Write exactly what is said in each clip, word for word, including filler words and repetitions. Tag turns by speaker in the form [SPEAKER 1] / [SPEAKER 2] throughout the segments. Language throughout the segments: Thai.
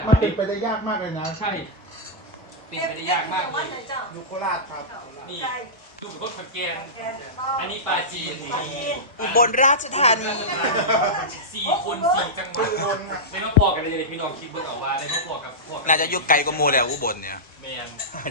[SPEAKER 1] มันเป็นไปได้ยากมากเลยนะ
[SPEAKER 2] ใช่เป็นไปได้ยากมากเลย
[SPEAKER 1] อยู่โคราชครับ
[SPEAKER 2] นี่ดูเป็นคนขอนแก่นอันนี้ปลาจีน
[SPEAKER 3] อุบลราชธานี
[SPEAKER 2] สี่คนสี่จังหวัดในน้องพอกันเลยพี่น้องคิดเบิ่งเอาว่าในน้องพอกับพวก
[SPEAKER 3] น่าจะยุคไกลกว่าโมแล้วอุบลเนี่ย
[SPEAKER 2] แมน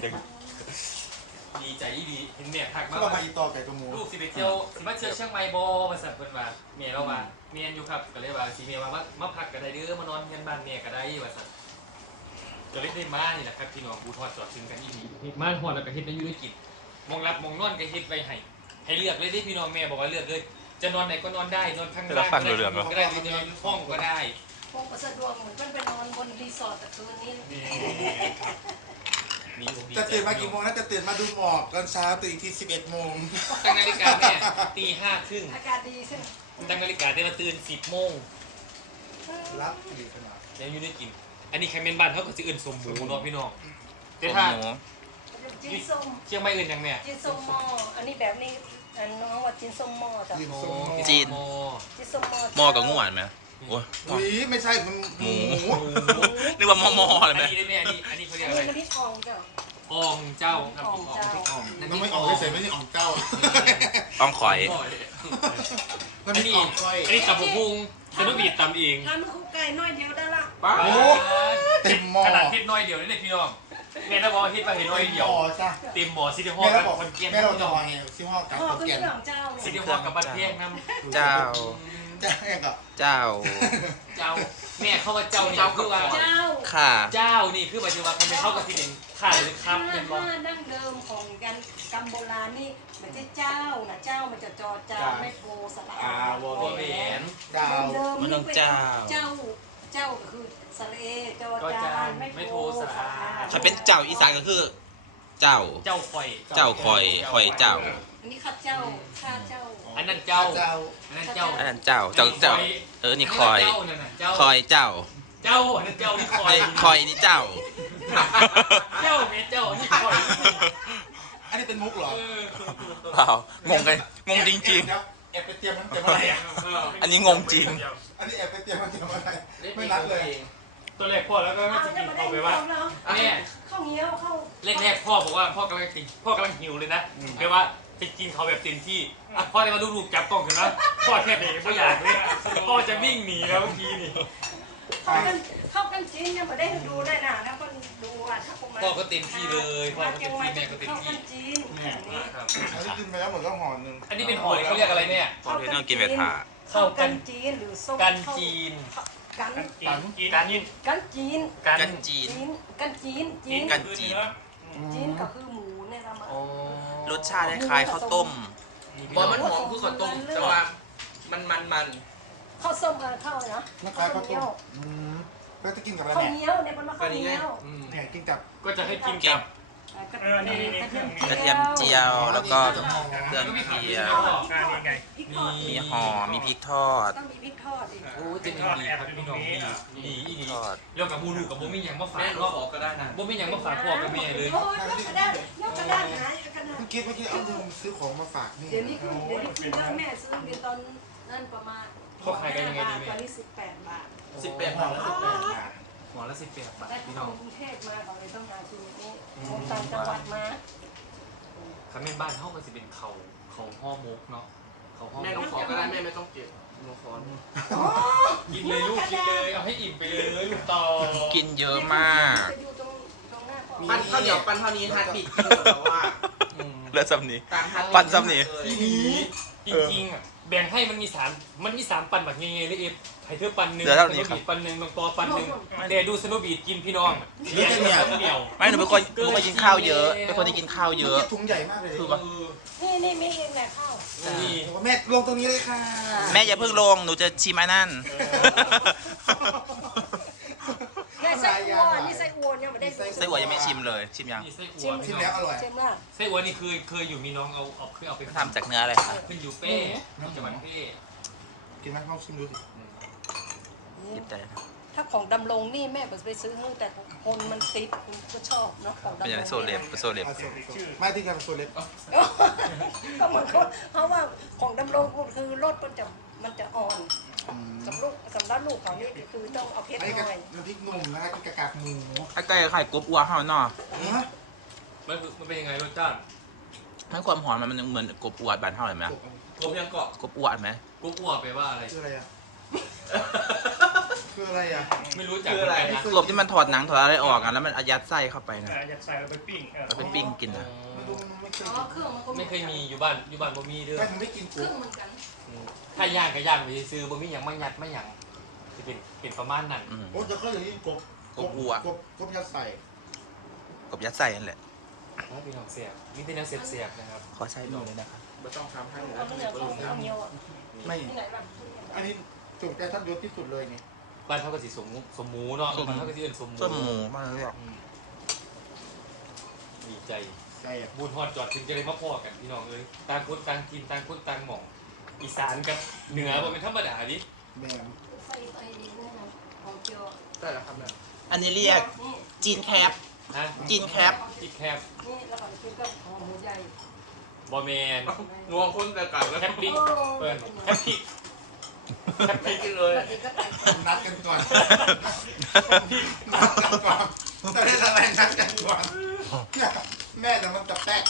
[SPEAKER 2] ดีใจดีเห็นแม่ทักมา
[SPEAKER 1] เรามาอีต่อไก่กระมู
[SPEAKER 2] ลูกสิไปเที่ยวสิมาเที่ยวเชียงใหม่บ่มาสั่งเพิ่นว่าแม่เราว่าแม่นอยู่ครับก็เลยว่าสิแม่ว่ามาพักก็ได้เด้อมานอนเงินบ้านแม่ก็ได้ว่าสั่งก็เลยได้มานี่แหละครับพี่น้องบูทอดจอดถึงกันอีนี่มาฮอดแล้วก็เฮ็ดได้อยู่ได้กินมองรับมองนอนก็เฮ็ดไว้ให้ให้เลือกเลยที่พี่น้องแม่บอกว่าเลือกเลยจะนอนไหนก็นอนได้นอนข้างล่างก็ได้ก็ได้จะนอนห้องก็ได้
[SPEAKER 4] ห้องสะดวกเหมือนกันไปนอนบนรีสอร์ทแต่คืนนี้
[SPEAKER 1] จะตื่นมากี่โมงนะจะตื่นมาดูหมอกตอนเช้าตื่นอีกทีสิบเอ็ดโมง
[SPEAKER 2] ตั้งนาฬิกาแม่ตีห้าครึ่ง
[SPEAKER 4] อากาศดีใช่ไหม
[SPEAKER 2] ตั้งนาฬิกาได้มาตื่นสิบโมง
[SPEAKER 1] รับดีขนาด
[SPEAKER 2] แล้วอยู่ได้กินอันนี้ใครเป็นบ้านเขาก็จะอื่นสมหมูเนาะพี่น้องแต่ถ้า
[SPEAKER 4] จินส้ม
[SPEAKER 2] เชียงไม่อื่นยังเนี่ย
[SPEAKER 4] จินส้มหม้ออันนี้แบบนี้อันน้องว่าจินส้มหม้อจ้ะ
[SPEAKER 3] จีน
[SPEAKER 4] จินส้มหม้อ
[SPEAKER 3] หม้อกับงูหวานไหมโอ้ย
[SPEAKER 1] ไม่ใช่มันหมู
[SPEAKER 3] นึกว่าหม้อหม้อเลยไหม
[SPEAKER 2] อันนี้เนี่ยอันนี้อันนี้เขาเรียกอะไร
[SPEAKER 4] อันนี้น้ำพริกอ่องเจ้า
[SPEAKER 2] อ่องเจ้าครับ
[SPEAKER 4] อ่องเจ้า
[SPEAKER 1] น้ำไม่อ่องเฉยไม่ใช่อ่องเจ้า
[SPEAKER 3] อ่องข่อย
[SPEAKER 2] อันนี้อันนี้ตับหมูพุงจะต้องบีบตำเอง
[SPEAKER 4] ทำมันคุกไก่น้อยเดียวได้ละ
[SPEAKER 2] ป้าเต็มหม้อขนาดเฮ็ดน้อยเดียวนี่เลยพี่น้องแม่เราบอกเฮ็ดมาเฮ็ดน้อยเดียวเต็มหม้อซิตี้ฮอลกับคนเกียน
[SPEAKER 1] แม่เราจอยซิตี้ฮอลกับคนเกียน
[SPEAKER 2] ซิตี้ฮอลกับบ้านเพียงน้ำ
[SPEAKER 3] เจ้า
[SPEAKER 1] เจ้าเองก็
[SPEAKER 3] เจ้า
[SPEAKER 2] เจ้าแม่เขาว่าเจ้านี่คือว่า
[SPEAKER 4] เจ้า
[SPEAKER 3] ค่ะ
[SPEAKER 2] เจ้านี่คือหมายถึงว่าคนเป็นเข้ากับที่เป็นข้าหรือครับ
[SPEAKER 4] เป็นว่าดั้งเดิมของกันกำโบราณนี่มันจะเจ้านะเจ้ามันจะจอจาไม่โทสระอา
[SPEAKER 2] วอแหวน
[SPEAKER 1] เจ้า
[SPEAKER 3] มันต้องเจ้า
[SPEAKER 4] เจ้าเจ้าก็คือสระเอจอจาไม่โทสระอา
[SPEAKER 3] ถ้าเป็นเจ้าอีสานก็คือเจ้า
[SPEAKER 2] เจ้าคอย
[SPEAKER 3] เจ้าคอยคอยเจ้า
[SPEAKER 4] อันนี้ข้าเจ้าข้าเจ้า
[SPEAKER 2] อันนั้นเจ้า
[SPEAKER 1] อันนั้นเจ้า
[SPEAKER 3] อันนั้นเจ้าเจ้าเจ้าเออนี่คอยคอยเจ้า
[SPEAKER 2] เจ้าอันนั้นเจ้านี่คอย
[SPEAKER 3] คอยนี่เจ้า
[SPEAKER 2] เจ้าเมเจ้านี่คอย
[SPEAKER 1] อันนี้เป็นมุกเหรอ
[SPEAKER 3] เปล่างงกันงงจริง
[SPEAKER 1] ๆแอบไปเตรียมมันเตรียมอะไร
[SPEAKER 3] อันนี้งงจริง
[SPEAKER 1] อันนี้แอบไปเตรียมมันเตรียมอะไรไม่นัดเลย
[SPEAKER 2] ตัวแรกพ่อแล้วก็จะกินพ่อไปว่าแม่
[SPEAKER 4] ข้าวเหนียวข้าว
[SPEAKER 2] แรกๆพ่อบอกว่าพ่อกำลังกินพ่อกำลังหิวเลยนะแปลว่าไปกินเขาแบบเต็มที่พ่อได้มาลูกๆจับกล้องเห็นไหมพ่อแค่เด็กไม่อยากเลยพ่อจะวิ่งหนีแล้วเมื่อกี้นี่
[SPEAKER 4] เข้ากันเข้ากันจริงเนี่ยมาได้ดูได้นะถ้าคนดูอ่ะถ้าผม
[SPEAKER 2] พ่อก็เต็มที่เลยพ่อก็เต็มที่แม่ก็เต็มที่
[SPEAKER 1] แม่ครับอันนี้กินไปแล้วเหมือนก็ห่อหนึ่ง
[SPEAKER 2] อันนี้เป็นห่อเขาเรียกอะไรเนี่ย
[SPEAKER 3] พ่อที่นั่งกินเวทา
[SPEAKER 4] ข้าวกันจีนหรือส้ม
[SPEAKER 2] กันจีน
[SPEAKER 4] กัน
[SPEAKER 2] กันจีนกันจีน
[SPEAKER 4] กันจีน
[SPEAKER 3] กันจีน
[SPEAKER 4] กันจีนจีน
[SPEAKER 3] กันจีน
[SPEAKER 4] จีนก็คือหมูเนี่ยนะ
[SPEAKER 3] รสชาติคล้ายข้าวต้ม
[SPEAKER 2] บอลมันหอมคือข้าวต้มแต่ว่ามันมันมัน
[SPEAKER 4] ข้าวส้มกับข้าวเนาะ
[SPEAKER 1] ข้าวข้าวต้มก็จะกินกับอะไร
[SPEAKER 4] ข้าวเหนียวเนี่ยมันมาข้าวเหนียว
[SPEAKER 1] เนี่ยกินกับ
[SPEAKER 2] ก็จะให้กินกับ
[SPEAKER 4] กระ
[SPEAKER 3] เทียมเจียวแล้วก็เครื่องเคียงมีหอมมีพริกทอด
[SPEAKER 4] ต้องมีพริกทอดอีก
[SPEAKER 2] โอ้จะดีครับพี่น้องดีดีอีดีเรื่องกับมูลูกับโบมิ่งยังมาฝากก็ก็ได้นะโบมิ่งยังมาฝากพ่อกับแม่เลย
[SPEAKER 4] โอ้ยกระดานยกกระดานหายกระดาน
[SPEAKER 1] เมื่อกี้เมื่อกี้เอาลุงซื้อของมาฝากนี่
[SPEAKER 4] เดี๋ยวนี้คือเดี๋ยวนี้คือแม่ซื้อเดือนตอนนั่นประมาณ
[SPEAKER 2] เขาขายกันยังไงดีแม่
[SPEAKER 4] ตอนนี้สิบแปดบาท
[SPEAKER 2] สิบแปดบาทสิบแปดบาทหมอละสิบแปดบาท
[SPEAKER 4] พี่น้องกรุงเทพมาก่อนเลยต้องหาชีวิตนี้ผมต่างจังหวัดมา
[SPEAKER 2] คำเมนบ้านเขามันจะเป็นเขาเขาห่อมุกเนาะเขาห่อ
[SPEAKER 5] แม่ต้องขอก็ได้แม่ไม่ต้องเก็บหนูขอ
[SPEAKER 2] กินเลยลูกกินเลยเอาให้อิ่มไปเลยลูกต่อ
[SPEAKER 3] กินเยอะมาก
[SPEAKER 5] ปั้นข้าวเหนียวปั้นเท่านี้ฮาร์ดบิดกินแบบว่า
[SPEAKER 3] เลือดซ้ำนี้ปั้นซ้ำนี้
[SPEAKER 2] จริงๆอ่ะแบ่งให้มันมีสามมันมีสามปันแบบเงี้ยเลยเอฟไข่เธอปันหนึ่งสโนบีดปันหนึ่งบางปอปันหนึ่งเดี๋ยวดูสโนบีดกินพี่น้อง
[SPEAKER 1] เยอะเนี่ย
[SPEAKER 2] เดียว
[SPEAKER 3] ไม่หนูเป็นคนหนูเป็นคนกินข้าวเยอะเป็นคนที่กินข้าวเยอะ
[SPEAKER 1] ถุงใหญ่มากเลย
[SPEAKER 3] คือแบบ
[SPEAKER 4] นี่นี่ไม่เองแหละข้าว
[SPEAKER 2] นี่
[SPEAKER 1] แม่ลงตรงนี้เลยค่ะ
[SPEAKER 3] แม่อย่าเพิ่งลงหนูจะชิมไอ้นั่น
[SPEAKER 4] ไส้อัวนี่ไส้อัวยังไม่ได้
[SPEAKER 3] ไส้อัวยังไม่ชิมเลยชิมยัง
[SPEAKER 1] ชิมแล้วอร่อย
[SPEAKER 2] ไส้อัวนี่เคยเคยอยู่มีน้องเอาเอาเคยเอาไป
[SPEAKER 3] ทำจากเนื้ออะไรคะ
[SPEAKER 2] ขึ้นอยู่เป้จังหวัดเป้
[SPEAKER 1] กินไหมลองชิมดูสิ
[SPEAKER 3] จิบใจ
[SPEAKER 4] ถ้าของดำรงนี่แม่ไปซื้อให้แต่คนมันติดก็ชอบเนาะของดำรง
[SPEAKER 3] เป็นอย่างโซเล็บโซเล็บ
[SPEAKER 1] ไม่ที่การโซเล็บ
[SPEAKER 4] ก็เหมือนเขาเพราะว่าของดำรงคือรสมันจะมันจะอ่อนสำลูกสำหรับลูกเขานี่คือต้องเอาเพชร
[SPEAKER 1] อันนี้
[SPEAKER 4] ห
[SPEAKER 1] ก็
[SPEAKER 4] น่อย
[SPEAKER 1] น้ำพริกหนุ่มนะครับกินกะกากหมู
[SPEAKER 3] ไอ้ไก่ไข่กบอัวเฮาเนาะ
[SPEAKER 1] ฮะ
[SPEAKER 2] มันคือมันเป็นยังไงรสชาติ
[SPEAKER 3] ให้ความหอมมันมันเหมือนกบอวดบ้านเฮาเห็นไหม
[SPEAKER 2] กบยังเกาะ
[SPEAKER 3] กบอวดไหม
[SPEAKER 2] กบอ้วกไปว่าอะไร
[SPEAKER 1] คืออะไรอ่ะคืออะไรอ่ะ
[SPEAKER 2] ไม่รู้จักเหมือนกันนะ
[SPEAKER 3] กบที่มันถอดหนังถอดอะไรออกอ่ะแล้วมันเอายัดไส้เข้าไปนะ
[SPEAKER 6] อ่าอยากใส่เราไปปิ้งเออ
[SPEAKER 3] เอาไปปิ้งกินนะ
[SPEAKER 1] ไม่รู้ไม่เคย
[SPEAKER 4] อ๋อเครื่องมันก็
[SPEAKER 2] ไม่เคยมีอยู่บ้านอยู่บ้านบ่มีเด้อ
[SPEAKER 1] ไม่ผมไม่กิน
[SPEAKER 4] เค
[SPEAKER 1] กุ้
[SPEAKER 4] รื่อง งเหมือนกัน
[SPEAKER 2] อืมถ้าย่างก็ย่างไปซื้อบ่มีหยังมายัดมาหยังจะเป็นเป็นประมาณนั้น
[SPEAKER 3] อืม
[SPEAKER 1] โอ้จะก็อย่างนี้กบ
[SPEAKER 3] กบวัว
[SPEAKER 1] กบกบยัดใส่
[SPEAKER 3] กบยัดไส้นั่นแหละ
[SPEAKER 2] ถ้าเป็นของเสียบนี่เป็นแนวเสียบๆนะครับ
[SPEAKER 3] ขอไส้ดูเลยนะครับ
[SPEAKER 5] ไม่ต้องทำให้หนู
[SPEAKER 4] เอาเนื้อของข้าวเหนียวอ่ะ
[SPEAKER 1] ไม่
[SPEAKER 4] ที่ไหนแบบ
[SPEAKER 1] อันนี้จงใจท่านยศที่สุดเลยไง
[SPEAKER 2] บ้านเขาก็สิสมสมหมูเนาะบ้านเขาก็สิเอิ้นสมหมู
[SPEAKER 3] ส้มหมูมาเลยอ่ะ
[SPEAKER 2] อืมดีใจ
[SPEAKER 1] ใจอ่ะ
[SPEAKER 2] บุญฮอดจอดถึงจะได้มาพ่อกันพี่น้องเอ้ยต่างคนต่างกินต่างคนต่างหม่องอีสานกับเหนือบ่เป็นธรรมดาดิ
[SPEAKER 1] แม่
[SPEAKER 4] ไฟไฟนี่นะของเจียว
[SPEAKER 5] ได้แล้วครับเนี่ย
[SPEAKER 3] อันนี้เรียก
[SPEAKER 4] นี่
[SPEAKER 3] จีนแคป
[SPEAKER 2] ฮะ
[SPEAKER 3] จีนแคป
[SPEAKER 2] อีกแคบ
[SPEAKER 4] นี่แล้วก็กินกับหอมหมูใหญ่
[SPEAKER 2] บ่แมน
[SPEAKER 5] งวงคนแต่กัดแล้ว
[SPEAKER 2] แคปพริกเปิ้นแคปพริกแคปพริก
[SPEAKER 5] กินเลย
[SPEAKER 4] แบบนี้ก็ไป
[SPEAKER 1] นัดกันก่อนนัดกันก่อนแต่เรื่องอะไรนัดกันก่อนแม่แล้วมันจะแป๊ก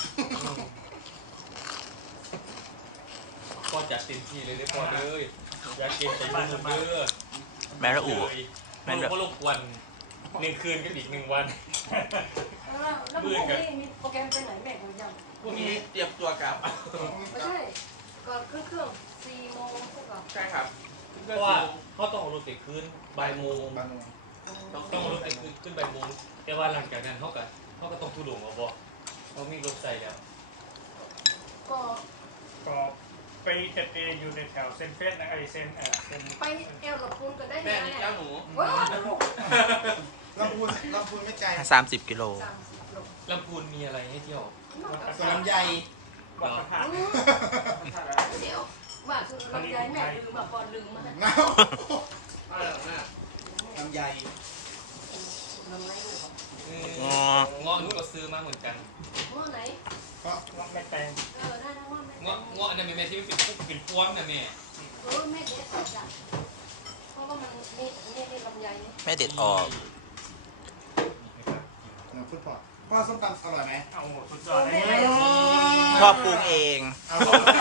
[SPEAKER 2] พ่อจัดเต็มที่เลยเด้อพ่อเด้ออยากกินใจบุญเด้อ
[SPEAKER 3] แม่ละอู่
[SPEAKER 2] แม่ก็รบกวนหนึ่งคืนกับอีกหนึ่งวัน
[SPEAKER 4] แล้วแล้วพวกนี้มีโปรแกรมไปไหนแม่ของยัง
[SPEAKER 5] พวกนี้เตรียมตัวกลับ
[SPEAKER 4] ไม่ใช่ก่อนเครื่องเครื่องสี่โมงพวกเรา
[SPEAKER 5] ใช่ครับ
[SPEAKER 2] เพราะว่าเขาต้องเอารถไปคืนบ่ายโมง
[SPEAKER 1] บางโม
[SPEAKER 2] ต้องต้องเอารถไปคืนขึ้นบ่ายโมงแต่ว่าหลังจากนั้นเขาก็เขาก็ต้องทุดงเอาบ่เขามีรถใส่แล้ว
[SPEAKER 4] ก็
[SPEAKER 6] ก็ไปจัดเองอยู่ในแถวเซนเฟสนะไอเซนเออเซน
[SPEAKER 4] ไปแอลหลบปูนกันได้
[SPEAKER 5] แม่
[SPEAKER 4] ยัง
[SPEAKER 5] นี่
[SPEAKER 4] ไง
[SPEAKER 5] เจ้าหนู
[SPEAKER 4] ว้าว
[SPEAKER 1] ลำพูนลำพูนไม่ไกล
[SPEAKER 3] สามสิบกิโล
[SPEAKER 4] สามสิบโล
[SPEAKER 2] ลำพูนมีอะไรให้เที่ยว
[SPEAKER 1] สวนใหญ่
[SPEAKER 6] วัดพระธาตุ
[SPEAKER 4] เดี๋ยวว่าคือลำไยแม่ลืมมาก่อนลืมมา
[SPEAKER 1] เงา
[SPEAKER 5] อะไรหรอแม่
[SPEAKER 1] ลำใหญ่
[SPEAKER 4] ลำไรลูก
[SPEAKER 2] เออเงาะหนูก็ซื้อมาเหมือนกัน
[SPEAKER 4] ว่าไหน
[SPEAKER 1] ก็
[SPEAKER 6] วัดแม่แตง
[SPEAKER 4] เออได้ทั้งว่าแม่
[SPEAKER 2] เงาะเงาะอันนั้นแม่ที่มันเป็นพวกเป็นพวงนะแม่
[SPEAKER 4] เออแม่เด็ดจ้ะเพราะว่ามันนี่นี่นี่ลำไยนี่
[SPEAKER 3] แม่เด็ดออก
[SPEAKER 1] หนึ่งฟุตพอร์ตพ่อส้มตำอร่อยไหม
[SPEAKER 6] เอาหมดสุดย
[SPEAKER 4] เอ
[SPEAKER 6] อด
[SPEAKER 4] อ
[SPEAKER 6] เล
[SPEAKER 4] แม่
[SPEAKER 6] ย
[SPEAKER 3] ชอบปรุงเอง
[SPEAKER 1] เอา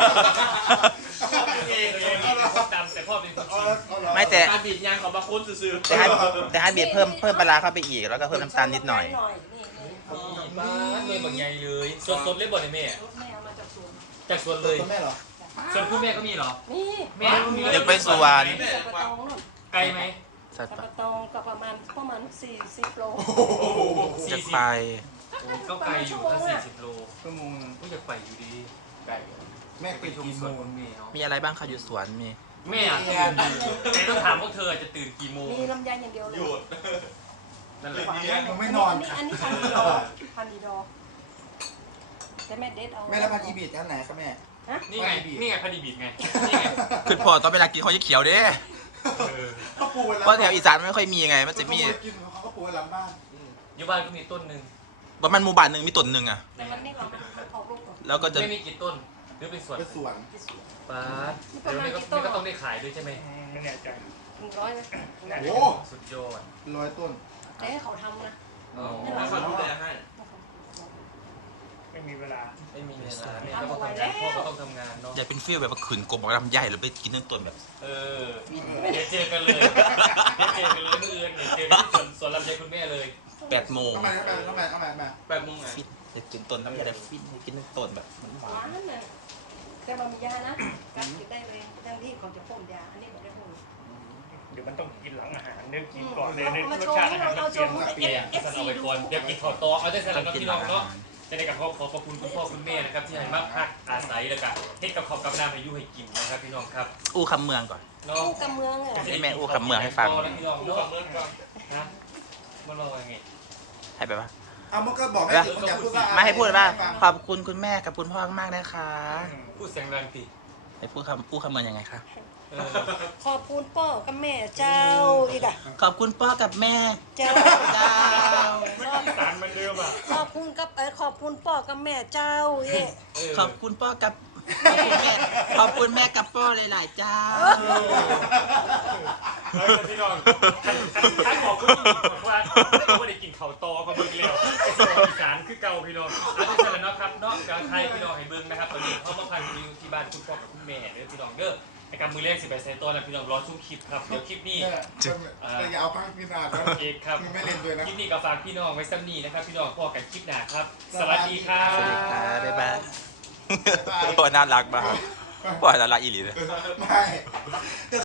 [SPEAKER 2] เองเองเป็นคนดำแต่พ่อเป็นคน
[SPEAKER 1] เอา
[SPEAKER 2] ชิม
[SPEAKER 3] ไม่แต่
[SPEAKER 5] การบีบยางของบางคนซื่อ
[SPEAKER 3] แต่ให้แต่ให้บีบเพิ่มเพิ่มปลาร้าเข้าไปอีกแล้วก็เพิ่มน้ำตาลนิดหน่อย
[SPEAKER 4] นี่นี่
[SPEAKER 2] บ้านเลยบางใหญ่เลยสดๆเลยบ่เนี่ยแม่
[SPEAKER 4] รถแม่เอามาจากสวน
[SPEAKER 2] จากสวนเลย
[SPEAKER 1] ตัวแม่เหรอ
[SPEAKER 2] สวนคุณแม่ก็มีเหรอ
[SPEAKER 4] นี่
[SPEAKER 2] แม่ก็มี
[SPEAKER 3] เดี๋ยวไปสวน
[SPEAKER 4] สับปะตองนู่น
[SPEAKER 2] ไกลไหม
[SPEAKER 3] สัต
[SPEAKER 4] สับ
[SPEAKER 3] ว์
[SPEAKER 4] ปะตองก็ประมาณประมาณสี่สิบโล
[SPEAKER 3] จะไป
[SPEAKER 2] โอ้ก็ไกลอยู่ถ้าสี่สิบโล
[SPEAKER 1] ชั่วโมงนึง
[SPEAKER 2] ก็อยากไปอยู่ดี
[SPEAKER 5] ๆไก่
[SPEAKER 1] แม่
[SPEAKER 2] ไป
[SPEAKER 1] ไป
[SPEAKER 2] ชม
[SPEAKER 1] กี่
[SPEAKER 2] ส
[SPEAKER 1] โม
[SPEAKER 2] วน
[SPEAKER 1] ง
[SPEAKER 2] คุณแม่เนาะ
[SPEAKER 3] มีอะไรบ้างคะอยู่สวนมี
[SPEAKER 2] แม่อะตื่นอยู่แต่ต้องถามว่าเธอจะตื่นกี่โมง
[SPEAKER 4] มีลำไยอย่างเดียวเลย
[SPEAKER 2] นั่นแหละ
[SPEAKER 1] ผมไม่นอน
[SPEAKER 4] อั
[SPEAKER 1] ค่ะ
[SPEAKER 4] อันนี้พันอีดอพันอีดอแต่แม่เด็ดเอา
[SPEAKER 1] แม่แล้วพันอีบีดอันไหนครับแม่
[SPEAKER 4] ฮะ
[SPEAKER 2] นี่ไงนี่ไงพอดีบีบไงนี่ไง
[SPEAKER 3] คือพอตอนเวลากินเขาจะเขียวเด้
[SPEAKER 2] เออ
[SPEAKER 1] เขาปลูกไว้แล้ว
[SPEAKER 3] เพราะแถวอีสานไม่ค่อยมีไงมันจะมี
[SPEAKER 1] เขากินเขาก็ปลูกไว้หลังบ้าน
[SPEAKER 2] อยู่บ้านก็มีต้นหนึ่ง
[SPEAKER 3] ประมาณหมู่บ้านหนึ่งมีต้นหนึ่งอ่ะ
[SPEAKER 4] แต่มันนี่เรามันมันออกลูกก่อน
[SPEAKER 3] แล้วก็จะ
[SPEAKER 2] ไม่มีกี่ต้นหรือเป็นสวน
[SPEAKER 1] เป็นสวน
[SPEAKER 4] ที่สวน
[SPEAKER 2] ป้าดเดี๋ยวไม่ก็ไม่ก็ต้องได้ขายด้วยใช่ไหม
[SPEAKER 6] ไม่แน่ใจ
[SPEAKER 4] หนึ่งร้อยนะ
[SPEAKER 1] โอ้
[SPEAKER 2] สุดยอด
[SPEAKER 1] ร้อยต้น
[SPEAKER 4] แต่ให้เขาทำนะ
[SPEAKER 2] อ๋อ
[SPEAKER 5] แล้วเขาดูแลให้
[SPEAKER 6] ไม่มีเวลา
[SPEAKER 2] ไม่มีเวลาแม่ก็ต้องทำงานพ่อก็ต้องทำงานเนาะ
[SPEAKER 3] อย่าเป็นฟิลแบบว่าขืนกบบอกลำใหญ่หรือไปกินทั้งต้นแบบ
[SPEAKER 2] เออเดี๋ยวเจอกันเลยเดี๋ยวเจอกันเลยเมื่อเอือนเดี๋ยวเจอกันที่สวนสวนลำไยคุณแม่เลย
[SPEAKER 3] แปดโมง
[SPEAKER 1] เข้ามาเข้ามาเข้ามาเข้ามามา
[SPEAKER 5] แปดโมงไง
[SPEAKER 3] ฟิตจะกินต้นน้ำใหญ่แต่ฟิตกินทั้งต้นแบบมันหวา
[SPEAKER 4] หวาน นนั่นน่ะแต่มันมียานะกัดกินได้เลยทั้งที่เขาจะพ่นยาอันนี้ไม่ได้พ่น
[SPEAKER 6] เดี๋ยวมันต้องกินหลังอาหารเนื้อกินก่อนเลยในรสชาติอาหารมันเปลี่ยน
[SPEAKER 2] เปลี่ยนสันเอาไปก่อนเดี๋ยวกินข้าวตอเอาได้สลับกับพี่น้องเนาะจะได้กับขอขอบพระคุณคุณพ่อคุณแม่นะครับที่ให้มาพักอาศัยแล้วก็เฮ็ดกับข้าวกับน้ำให้อยู่ให้กินนะครับพี่น้องครับ
[SPEAKER 3] อู้คำเมืองก่อน
[SPEAKER 2] เนาะ
[SPEAKER 4] ตู้กำเมืองอ่ะ
[SPEAKER 3] ให้แม่อู้คำเมืองให้ฟัง
[SPEAKER 2] พี่น้อง
[SPEAKER 5] ดู
[SPEAKER 2] เนาะ
[SPEAKER 5] กับเมื่อก่อน
[SPEAKER 2] นะมาลองยังไง
[SPEAKER 3] ให้ไปปะ
[SPEAKER 1] เอามันก็บอกไม่ถึงอย่าพูดว่า
[SPEAKER 3] ไม่ให้พูดว่าขอบคุณคุณแม่กับคุณพ่อมากนะคะ
[SPEAKER 2] พูดเสียงดังสิ
[SPEAKER 3] ให้พูดคำอู้คำเมืองยังไงคะ
[SPEAKER 2] เออ
[SPEAKER 4] ขอบคุณพ่อกับแม่เจ้าอีกอ่ะ
[SPEAKER 3] ขอบคุณพ่อกับแม่
[SPEAKER 4] เจ้า
[SPEAKER 3] เจ้า
[SPEAKER 6] ไม่อีสานเหมันเดิมอ่ะ
[SPEAKER 4] ขอบคุณกับเออขอบคุณพ่อกับแม่เจ้าเอ๊ะ
[SPEAKER 2] เออ
[SPEAKER 3] ขอบคุณพ่อกับ
[SPEAKER 4] เ
[SPEAKER 3] ขอบคุณแม่กับพ่อหลายๆเจ้า
[SPEAKER 2] เฮ้ยพี่น้องท่านบอกคุณบอกว่าไม่ได้กินข้าวตอกับเบิ้งแล้วไอ้สมอีสานคือเก่าพี่น้องอาจจะเสร็จแล้วเนาะครับเนาะกลางไทยพี่น้องให้เบิ้งนะครับตอนนี้เขามาพันรีวิวที่บ้านคุณพ่อกับคุณแม่เด้อพี่น้องเด้อในการมือเล่นสิบแปดเซนตัวนะพี่น้องรอชุ่มคลิปครับเดี๋ยวคลิปนี้
[SPEAKER 1] แต่อย่าเอาพังพินาศ
[SPEAKER 2] เอกครับ
[SPEAKER 1] ไม่เล่นด้วยนะ
[SPEAKER 2] คลิปนี้ก็ฝากพี่น้องไว้ซ้ำนี้นะครับพี่น้องพอกันคลิปหน้าครับ สวัสดีครับ
[SPEAKER 3] สวัสดีครับบ๊ายบายพ่อน่ารักมากพ่อน่ารักอีหลีเลย
[SPEAKER 1] ไม่